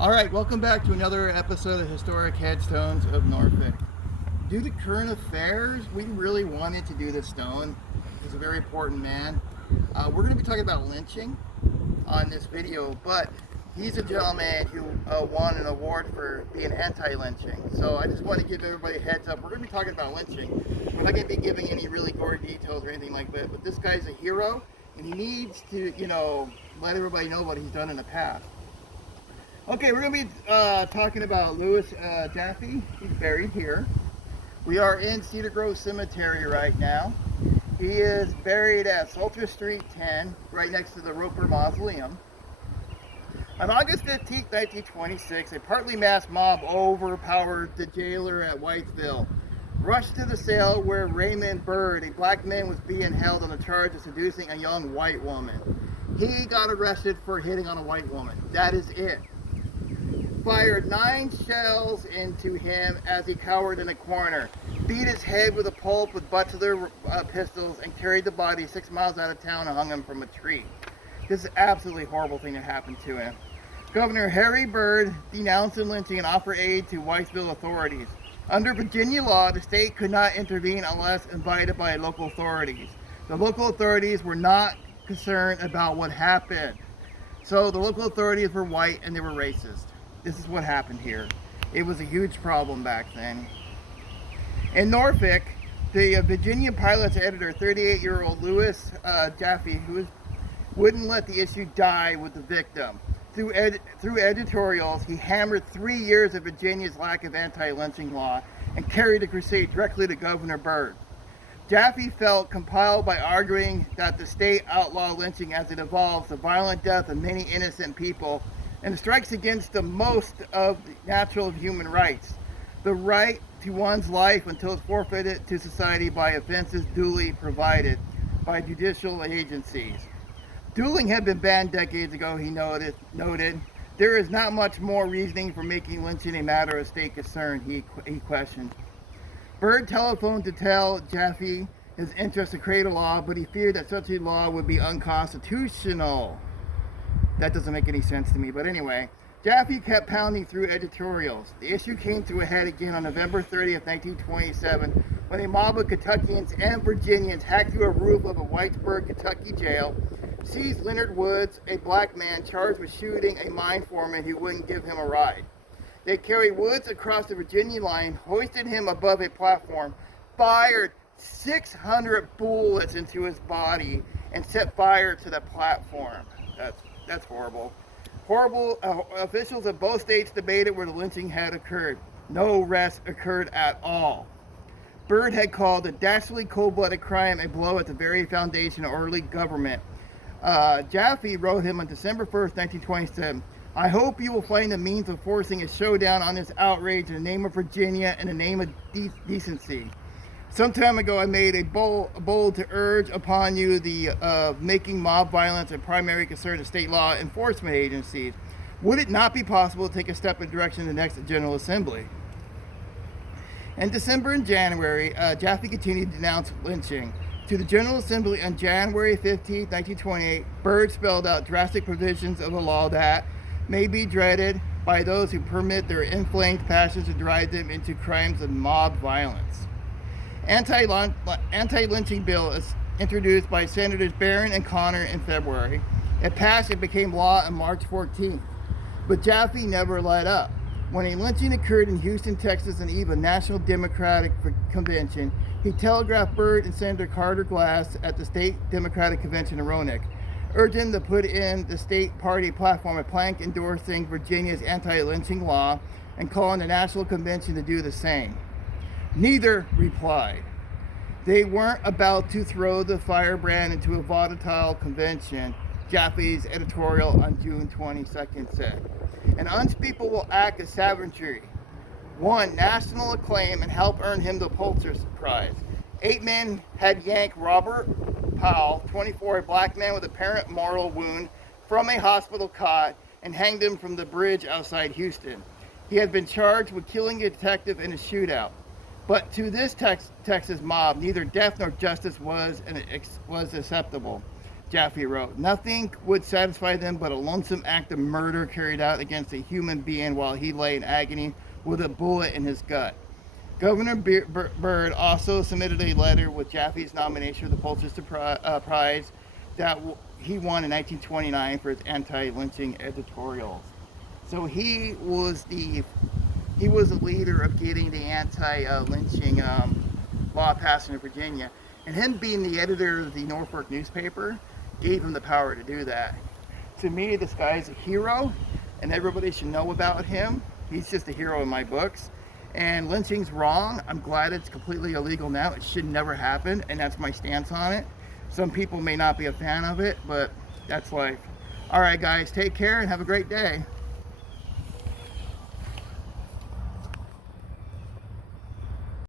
All right, welcome back to another episode of Historic Headstones of Norfolk. Due to current affairs, we really wanted to do this stone. He's a very important man. We're going to be talking about lynching on this video, but he's a gentleman who won an award for being anti-lynching. So I just want to give everybody a heads up. We're going to be talking about lynching. We're not going to be giving any really gory details or anything like that, but this guy's a hero, and he needs to, let everybody know what he's done in the past. Okay, we're going to be talking about Louis Jaffe. He's buried here. We are in Cedar Grove Cemetery right now. He is buried at Salter Street 10, right next to the Roper Mausoleum. On August 15, 1926, a partly masked mob overpowered the jailer at Whitesville, rushed to the cell where Raymond Byrd, a black man, was being held on the charge of seducing a young white woman. He got arrested for hitting on a white woman. That is it. Fired 9 shells into him as he cowered in a corner, beat his head with a pulp with butts of their pistols, and carried the body 6 miles out of town and hung him from a tree. This is an absolutely horrible thing that happened to him. Governor Harry Byrd denounced the lynching and offered aid to Whitesville authorities. Under Virginia law, the state could not intervene unless invited by local authorities. The local authorities were not concerned about what happened. So the local authorities were white and they were racist. This is what happened here. It was a huge problem back then. In Norfolk, the Virginia Pilot's editor, 38-year-old Louis Jaffe, who wouldn't let the issue die with the victim. Through editorials, he hammered 3 years of Virginia's lack of anti-lynching law and carried the crusade directly to Governor Byrd. Jaffe felt compelled by arguing that the state outlaw lynching as it involves the violent death of many innocent people and strikes against the most of the natural human rights, the right to one's life until it's forfeited to society by offenses duly provided by judicial agencies. Dueling had been banned decades ago, he noted. There is not much more reasoning for making lynching a matter of state concern, he questioned. Byrd telephoned to tell Jaffe his interest to create a law, but he feared that such a law would be unconstitutional. That doesn't make any sense to me, but anyway, Jaffe kept pounding through editorials. The issue came to a head again on November 30th, 1927, when a mob of Kentuckians and Virginians hacked through a roof of a Whitesburg, Kentucky jail, seized Leonard Woods, a black man charged with shooting a mine foreman who wouldn't give him a ride. They carried Woods across the Virginia line, hoisted him above a platform, fired 600 bullets into his body, and set fire to the platform. That's horrible. Officials of both states debated where the lynching had occurred. No arrest occurred at all. Byrd had called the dastardly cold-blooded crime a blow at the very foundation of early government. Jaffe wrote him on December 1st, 1927, "I hope you will find the means of forcing a showdown on this outrage in the name of Virginia and in the name of decency. Some time ago, I made a bold to urge upon you the making mob violence a primary concern of state law enforcement agencies. Would it not be possible to take a step in the direction of the next General Assembly?" In December and January, Jaffe continued to denounce lynching. To the General Assembly on January 15, 1928, Byrd spelled out drastic provisions of the law that may be dreaded by those who permit their inflamed passions to drive them into crimes of mob violence. Anti-lynching bill is introduced by Senators Barron and Connor in February. It passed and became law on March 14th. But Jaffe never let up. When a lynching occurred in Houston, Texas, on the eve of National Democratic Convention, he telegraphed Byrd and Senator Carter Glass at the State Democratic Convention in Roanoke, urging them to put in the state party platform a plank endorsing Virginia's anti-lynching law and calling the National Convention to do the same. Neither replied. They weren't about to throw the firebrand into a volatile convention, Jaffe's editorial on June 22nd said. An unspeakable act of savagery won national acclaim and helped earn him the Pulitzer Prize. 8 men had yanked Robert Powell, 24, a black man with apparent mortal wound, from a hospital cot and hanged him from the bridge outside Houston. He had been charged with killing a detective in a shootout. But to this Texas mob, neither death nor justice was acceptable. Jaffe wrote, "Nothing would satisfy them but a lonesome act of murder carried out against a human being while he lay in agony with a bullet in his gut." Governor Byrd also submitted a letter with Jaffe's nomination for the Pulitzer Prize that he won in 1929 for his anti-lynching editorials. So he was the leader of getting the anti-lynching law passed in Virginia, and him being the editor of the Norfolk newspaper gave him the power to do that. To me, this guy's a hero, and everybody should know about him. He's just a hero in my books. And lynching's wrong. I'm glad it's completely illegal now. It should never happen, and that's my stance on it. Some people may not be a fan of it, but that's life. All right, guys, take care and have a great day.